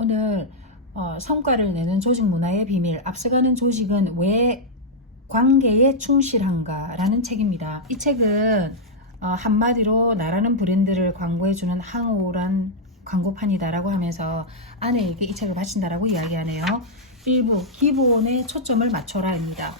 오늘 성과를 내는 조직 문화의 비밀, 앞서가는 조직은 왜 관계에 충실한가 라는 책입니다. 이 책은 한마디로 나라는 브랜드를 광고해주는 황홀한 광고판이다 라고 하면서 아내에게 이 책을 바친다라고 이야기하네요. 1부 기본에 초점을 맞춰라 입니다.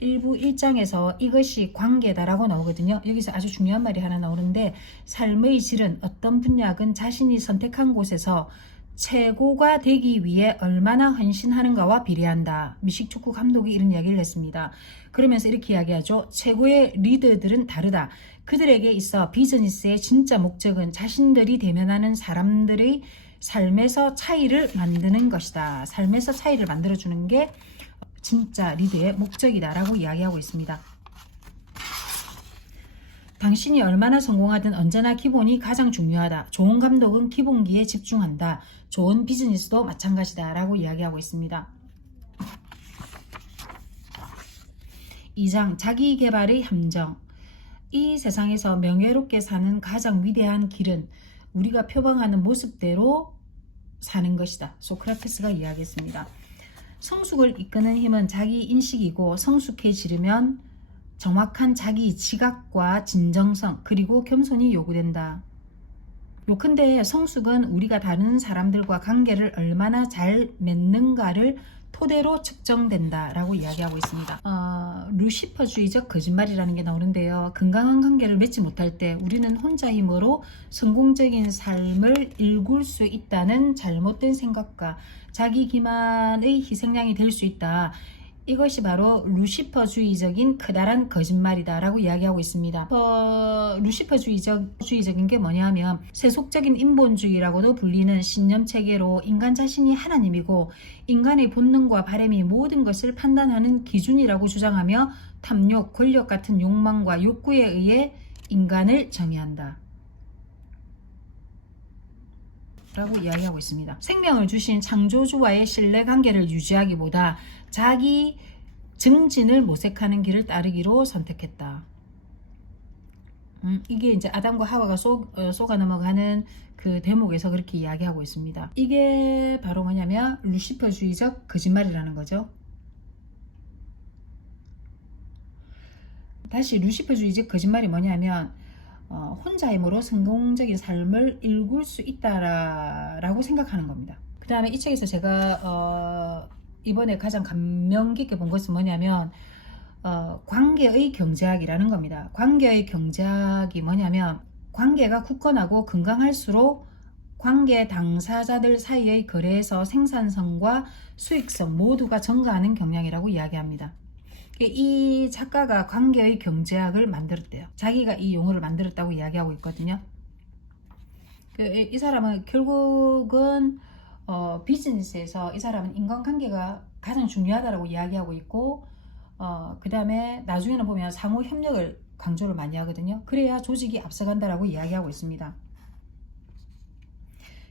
1부 1장에서 이것이 관계다라고 나오거든요. 여기서 아주 중요한 말이 하나 나오는데, 삶의 질은 어떤 분야건 자신이 선택한 곳에서 최고가 되기 위해 얼마나 헌신하는가와 비례한다. 미식축구 감독이 이런 이야기를 했습니다. 그러면서 이렇게 이야기하죠. 최고의 리더들은 다르다. 그들에게 있어 비즈니스의 진짜 목적은 자신들이 대면하는 사람들의 삶에서 차이를 만드는 것이다. 삶에서 차이를 만들어주는 게 진짜 리더의 목적이다 라고 이야기하고 있습니다. 당신이 얼마나 성공하든 언제나 기본이 가장 중요하다. 좋은 감독은 기본기에 집중한다. 좋은 비즈니스도 마찬가지다 라고 이야기하고 있습니다. 2장 자기개발의 함정. 이 세상에서 명예롭게 사는 가장 위대한 길은 우리가 표방하는 모습대로 사는 것이다. 소크라테스가 이야기했습니다. 성숙을 이끄는 힘은 자기 인식이고, 성숙해지려면 정확한 자기 지각과 진정성 그리고 겸손이 요구된다. 요컨대 성숙은 우리가 다른 사람들과 관계를 얼마나 잘 맺는가를 토대로 측정된다 라고 이야기하고 있습니다. 루시퍼주의적 거짓말이라는 게 나오는데요. 건강한 관계를 맺지 못할 때 우리는 혼자 힘으로 성공적인 삶을 일굴 수 있다는 잘못된 생각과 자기 기만의 희생양이 될 수 있다. 이것이 바로 루시퍼주의적인 커다란 거짓말이다 라고 이야기하고 있습니다. 루시퍼주의적인 게 뭐냐면 세속적인 인본주의라고도 불리는 신념체계로 인간 자신이 하나님이고 인간의 본능과 바람이 모든 것을 판단하는 기준이라고 주장하며 탐욕, 권력 같은 욕망과 욕구에 의해 인간을 정의한다 라고 이야기하고 있습니다. 생명을 주신 창조주와의 신뢰관계를 유지하기보다 자기 증진을 모색하는 길을 따르기로 선택했다. 이게 이제 아담과 하와가 쏘가 넘어가는 그 대목에서 그렇게 이야기하고 있습니다. 이게 바로 뭐냐면 루시퍼주의적 거짓말이라는 거죠. 다시 루시퍼주의적 거짓말이 뭐냐면 혼자 힘으로 성공적인 삶을 일굴 수 있다라고 생각하는 겁니다. 그 다음에 이 책에서 제가 이번에 가장 감명 깊게 본 것은 뭐냐면 관계의 경제학이라는 겁니다. 관계의 경제학이 뭐냐면 관계가 굳건하고 건강할수록 관계 당사자들 사이의 거래에서 생산성과 수익성 모두가 증가하는 경향이라고 이야기합니다. 이 작가가 관계의 경제학을 만들었대요. 자기가 이 용어를 만들었다고 이야기하고 있거든요. 이 사람은 결국은 비즈니스에서 이 사람은 인간관계가 가장 중요하다고 이야기하고 있고, 그 다음에 나중에는 보면 상호 협력을 강조를 많이 하거든요. 그래야 조직이 앞서간다라고 이야기하고 있습니다.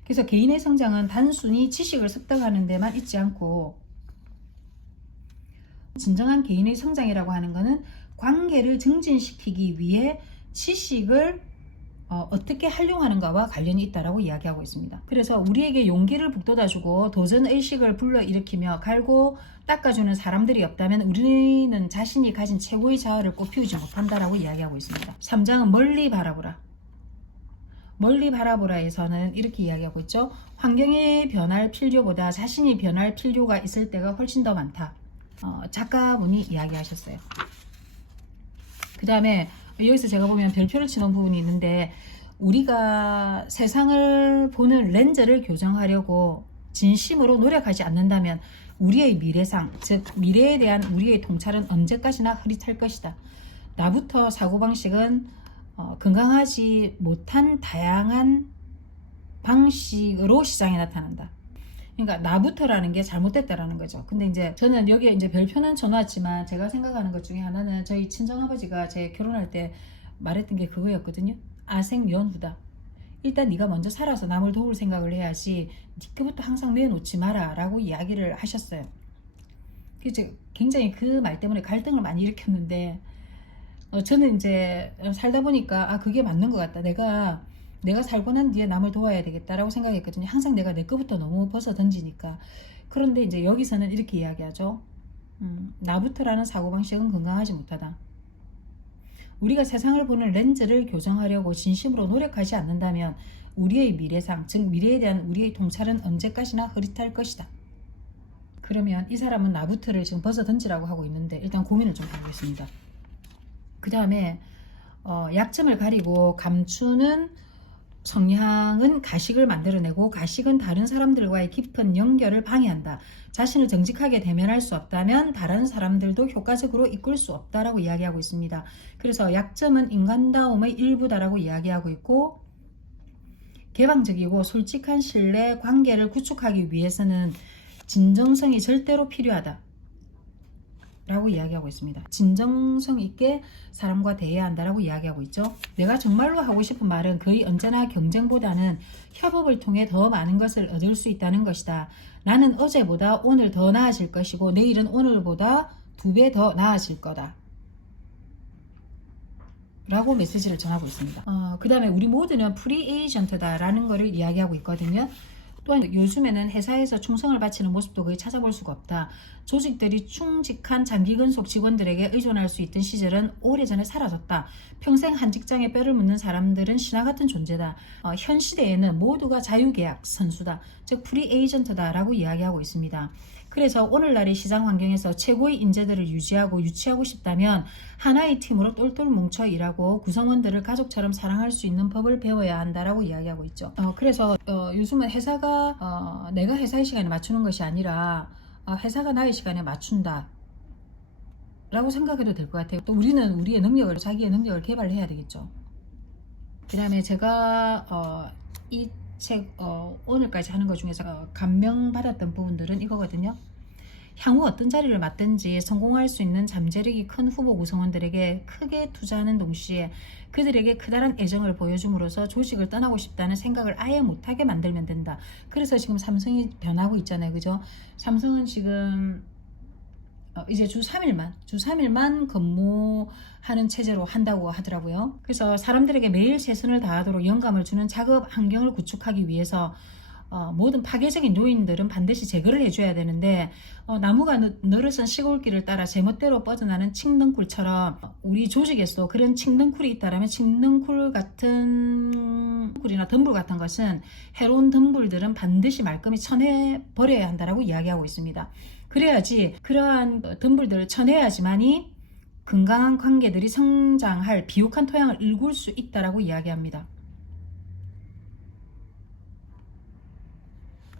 그래서 개인의 성장은 단순히 지식을 습득하는 데만 있지 않고, 진정한 개인의 성장이라고 하는 것은 관계를 증진시키기 위해 지식을 어떻게 활용하는가와 관련이 있다라고 이야기하고 있습니다. 그래서 우리에게 용기를 북돋아주고 도전의식을 불러일으키며 갈고 닦아주는 사람들이 없다면 우리는 자신이 가진 최고의 자아를 꽃피우지 못한다라고 이야기하고 있습니다. 3장은 멀리 바라보라. 멀리 바라보라에서는 이렇게 이야기하고 있죠. 환경이 변할 필요보다 자신이 변할 필요가 있을 때가 훨씬 더 많다. 작가분이 이야기하셨어요. 그 다음에 여기서 제가 보면 별표를 치는 부분이 있는데, 우리가 세상을 보는 렌즈를 교정하려고 진심으로 노력하지 않는다면 우리의 미래상, 즉 미래에 대한 우리의 통찰은 언제까지나 흐릿할 것이다. 나부터 사고방식은 건강하지 못한 다양한 방식으로 시장에 나타난다. 그러니까 나부터라는 게 잘못됐다라는 거죠. 근데 이제 저는 여기에 이제 별표는 쳐놨지만 제가 생각하는 것 중에 하나는 저희 친정아버지가 제 결혼할 때 말했던 게 그거였거든요. 아생연후다. 일단 네가 먼저 살아서 남을 도울 생각을 해야지 네 거부터 항상 내놓지 마라 라고 이야기를 하셨어요. 그래서 굉장히 그 말 때문에 갈등을 많이 일으켰는데 저는 이제 살다 보니까 그게 맞는 것 같다. 내가 내가 살고 난 뒤에 남을 도와야 되겠다라고 생각했거든요. 항상 내가 내 거부터 너무 벗어 던지니까. 그런데 이제 여기서는 이렇게 이야기하죠. 나부터라는 사고방식은 건강하지 못하다. 우리가 세상을 보는 렌즈를 교정하려고 진심으로 노력하지 않는다면 우리의 미래상, 즉 미래에 대한 우리의 통찰은 언제까지나 흐릿할 것이다. 그러면 이 사람은 나부터를 지금 벗어 던지라고 하고 있는데 일단 고민을 좀 해보겠습니다. 그 다음에 약점을 가리고 감추는 성향은 가식을 만들어내고 가식은 다른 사람들과의 깊은 연결을 방해한다. 자신을 정직하게 대면할 수 없다면 다른 사람들도 효과적으로 이끌 수 없다라고 이야기하고 있습니다. 그래서 약점은 인간다움의 일부다라고 이야기하고 있고 개방적이고 솔직한 신뢰 관계를 구축하기 위해서는 진정성이 절대로 필요하다 라고 이야기하고 있습니다. 진정성 있게 사람과 대해야 한다라고 이야기하고 있죠. 내가 정말로 하고 싶은 말은 거의 언제나 경쟁보다는 협업을 통해 더 많은 것을 얻을 수 있다는 것이다. 나는 어제보다 오늘 더 나아질 것이고 내일은 오늘보다 2배 더 나아질 거다 라고 메시지를 전하고 있습니다. 그 다음에 우리 모두는 프리 에이전트다 라는 것을 이야기하고 있거든요. 또한 요즘에는 회사에서 충성을 바치는 모습도 거의 찾아볼 수가 없다. 조직들이 충직한 장기 근속 직원들에게 의존할 수 있던 시절은 오래전에 사라졌다. 평생 한 직장에 뼈를 묻는 사람들은 신화 같은 존재다. 현 시대에는 모두가 자유계약 선수다. 즉 프리 에이전트다 라고 이야기하고 있습니다. 그래서 오늘날의 시장 환경에서 최고의 인재들을 유지하고 유치하고 싶다면 하나의 팀으로 똘똘 뭉쳐 일하고 구성원들을 가족처럼 사랑할 수 있는 법을 배워야 한다라고 이야기하고 있죠. 그래서 요즘은 회사가 내가 회사의 시간에 맞추는 것이 아니라 회사가 나의 시간에 맞춘다 라고 생각해도 될 것 같아요. 또 우리는 우리의 능력을 자기의 능력을 개발해야 되겠죠. 그 다음에 제가 이 책 오늘까지 하는 것 중에서 감명받았던 부분들은 이거거든요. 향후 어떤 자리를 맡든지 성공할 수 있는 잠재력이 큰 후보 구성원들에게 크게 투자하는 동시에 그들에게 크다란 애정을 보여줌으로써 조직을 떠나고 싶다는 생각을 아예 못하게 만들면 된다. 그래서 지금 삼성이 변하고 있잖아요. 그죠? 삼성은 지금 이제 주 3일만 근무하는 체제로 한다고 하더라고요. 그래서 사람들에게 매일 최선을 다하도록 영감을 주는 작업 환경을 구축하기 위해서 모든 파괴적인 요인들은 반드시 제거를 해줘야 되는데 나무가 늘어선 시골길을 따라 제멋대로 뻗어나는 칡넝쿨처럼 우리 조직에서도 그런 칡넝쿨이 있다라면 칡넝쿨 같은 쿨이나 덤불 같은 것은 해로운 덤불들은 반드시 말끔히 쳐내버려야 한다라고 이야기하고 있습니다. 그래야지 그러한 덤불들을 쳐내야지만이 건강한 관계들이 성장할 비옥한 토양을 일굴 수 있다라고 이야기합니다.